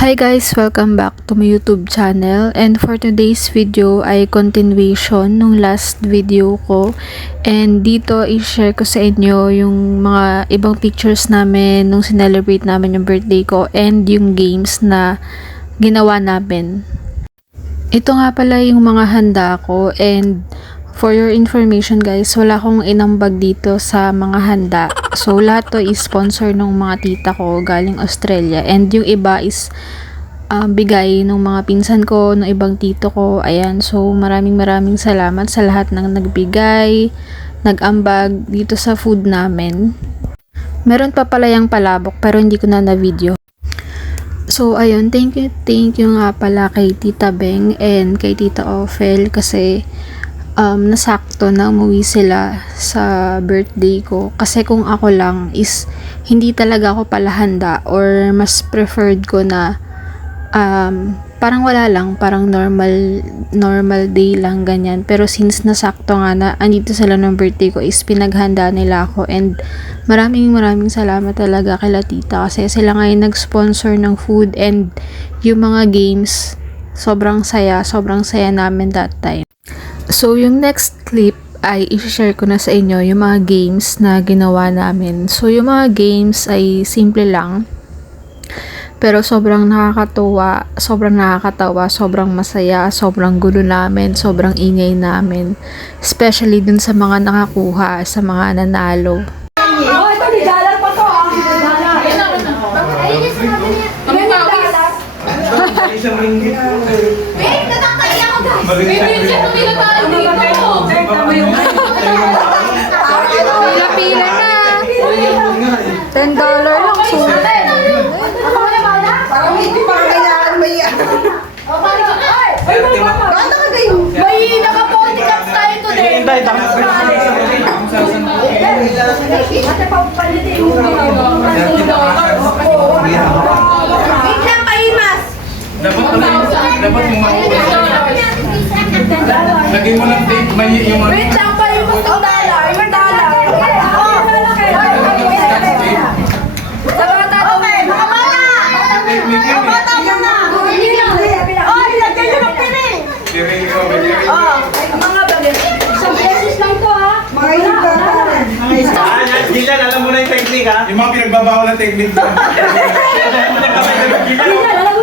Hi guys! Welcome back to my YouTube channel, and for today's video ay continuation nung last video ko, and dito i-share ko sa inyo yung mga ibang pictures namin nung sinelebrate namin yung birthday ko and yung games na ginawa namin. Ito nga pala yung mga handa ko, and for your information guys, wala akong inambag dito sa mga handa. So, lahat to is sponsor ng mga tita ko galing Australia. And yung iba is bigay ng mga pinsan ko, ng ibang tito ko. Ayan, so maraming salamat sa lahat ng nagbigay, nag-ambag dito sa food namin. Meron pa pala yung palabok pero hindi ko na video. So, ayun, thank you nga pala kay Tita Beng and kay Tita Ophel kasi nasakto na umuwi sila sa birthday ko. Kasi kung ako lang is hindi talaga ako pala handa, or mas preferred ko na parang wala lang, parang normal day lang ganyan. Pero since nasakto nga na andito sila ng birthday ko is pinaghanda nila ako, and maraming salamat talaga kay Tita kasi sila nga yung nag-sponsor ng food and yung mga games. Sobrang saya namin that time. So, yung next clip ay i-share ko na sa inyo yung mga games na ginawa namin. So, yung mga games ay simple lang. Pero sobrang nakakatawa, sobrang masaya, sobrang gulo namin, sobrang ingay namin. Especially dun sa mga nakakuha, sa mga nanalo. Oh, ito, nigalan pa to. Pila na. $10 lang. Parang hindi pa kailangan may may naka-40 cups tayo today. Ate pa palitin mo. Wait lang, Paimas. Dapat mo lagay mo lang tape, may yung Wait lang, Paimas. $1. Sa mga tato. Okay, mga bata. Mga bata mo na. Oh, ilagay nyo ng piring. Oh, mga bagay. Isang beses lang to, ha? Mga ilang bata. Gilan, alam mo na yung technique, ha? yung mga pinagbabawal na technique doon.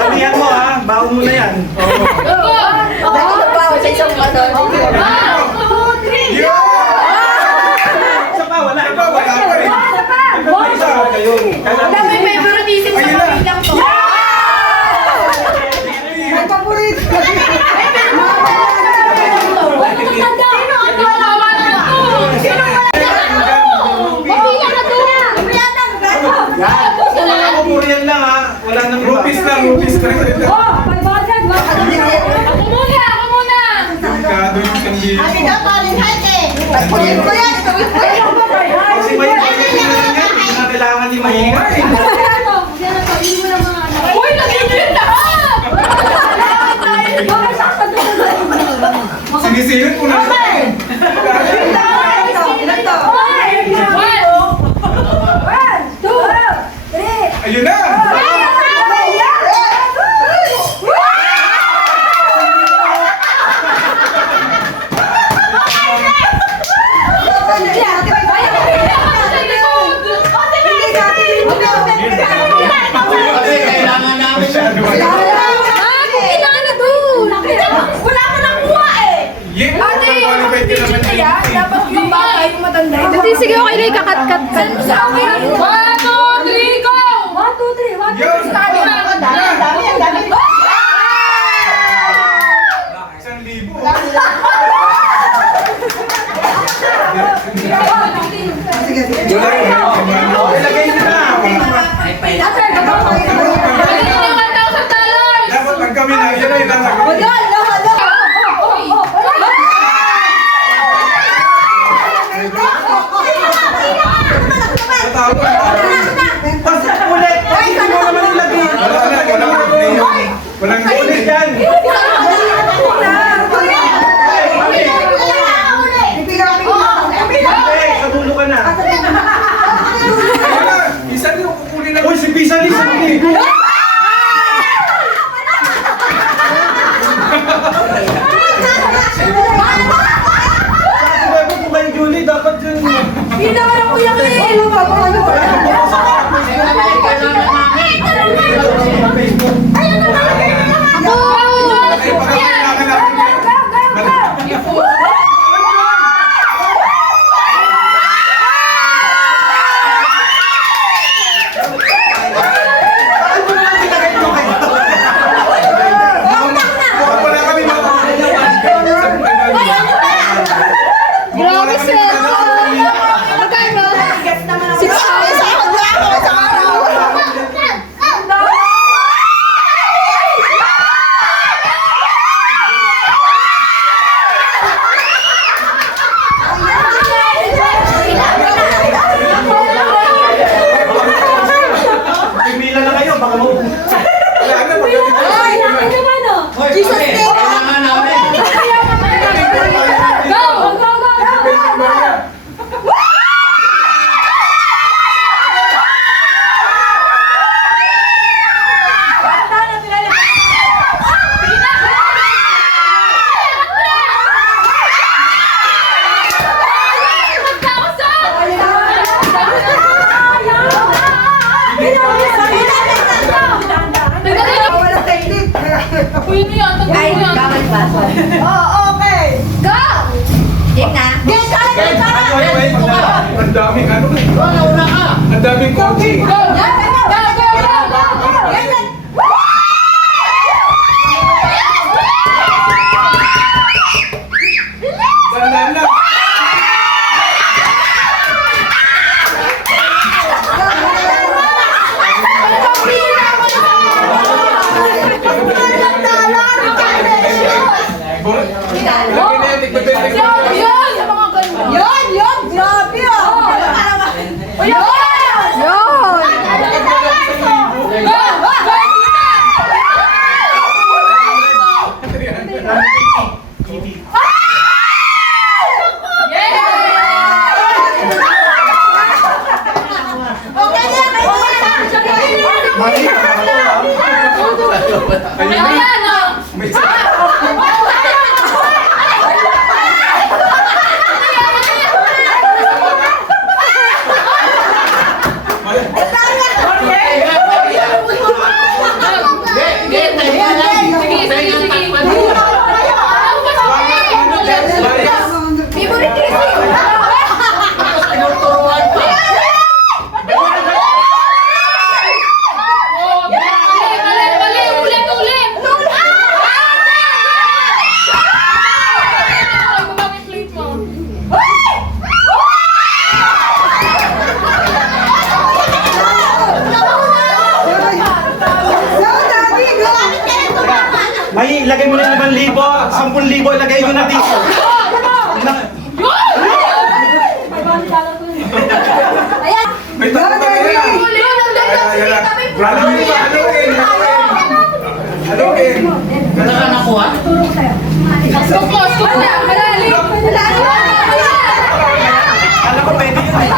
Sabihan mo, ha? Baon mo na yan. Nagbabawa sa isang kanon. 1, 2, 3. Isa pa, wala. Wala pa rin. Isa pa kayo. Wala, may favoritism sa kabilang to. Ang paborito. Pupurian lang, ha? Wala nang Rupis na. Ako muna. Delikado yung sandili. Pagpunin ko yan. Kasi may kailangan ni maingay. Uy, nag-init na ka! Sinisilip ko na sa akin. Ayun na. Kailangan namin siya. Wala ka nang kuha eh! Yeah. Ate, yung picture na yan, dapat yung bata yung matanda. Hindi, sige, okay na, ikakat-kat. Sa akin. 1, 2, 3, go! 1, 2, 3, 1, 2, 3. Dami. Ilagay nyo na. Dapat ang kami na. Yan ay talaga. Okay. Go! Game na? Game ka! Game ka! Ang daming ano eh. Ang daming coaching. Go! Go! Go! Game na! Dahan lang. Yun! Grabe ah! Yun! Okay na! Mali ka May isa. May ilagay mo na 5,000, 10,000 ilagay mo na dito. May tatlo pa rin. Haluin pa, haluin. Haluin. Alam ko pwede yun eh.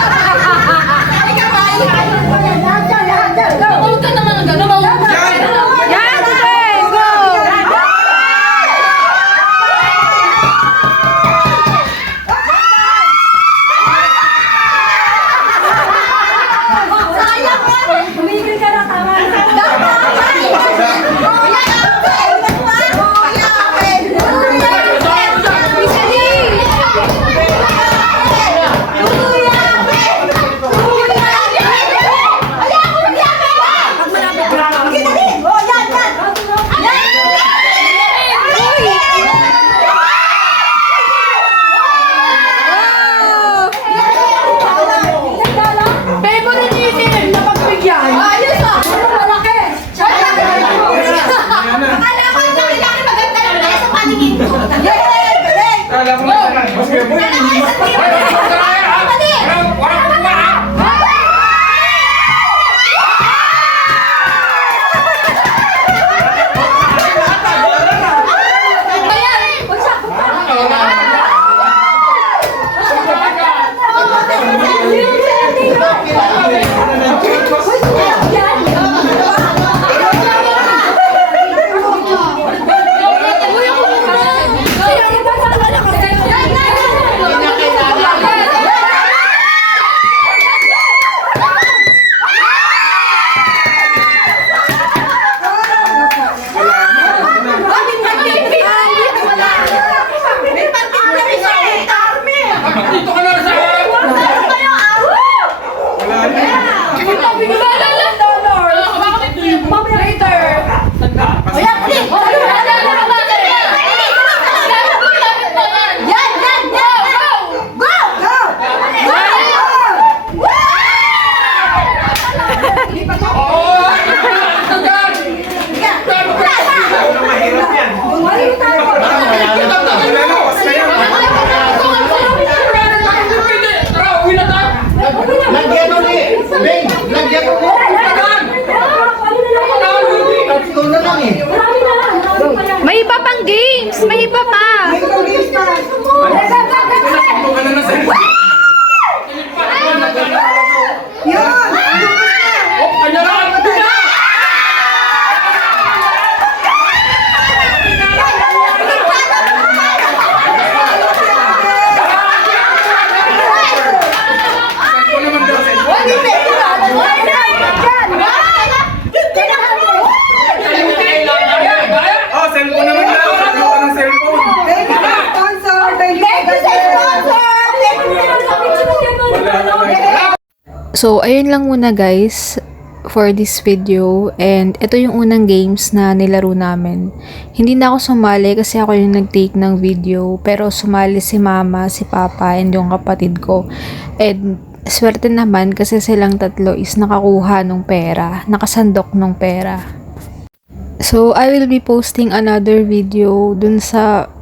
So, ayun lang muna guys for this video. And ito yung unang games na nilaro namin. Hindi na ako sumali kasi ako yung nag-take ng video. Pero sumali si mama, si papa, and yung kapatid ko. And swerte naman kasi silang tatlo is nakakuha ng pera. Nakasandok ng pera. So, I will be posting another video dun sa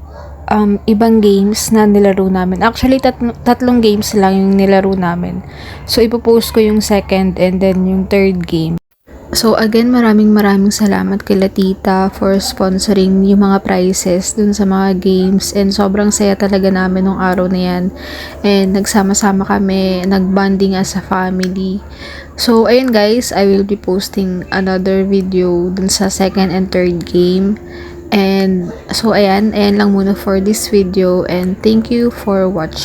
ibang games na nilaro namin. Actually, tatlong games lang yung nilaro namin. So, ipopost ko yung second and then yung third game. So, again, maraming salamat kay Tita for sponsoring yung mga prizes dun sa mga games. And sobrang saya talaga namin nung araw na yan. And nagsama-sama kami, nagbonding as a family. So, ayun guys, I will be posting another video dun sa second and third game. And so, ayan lang muna for this video. And thank you for watching.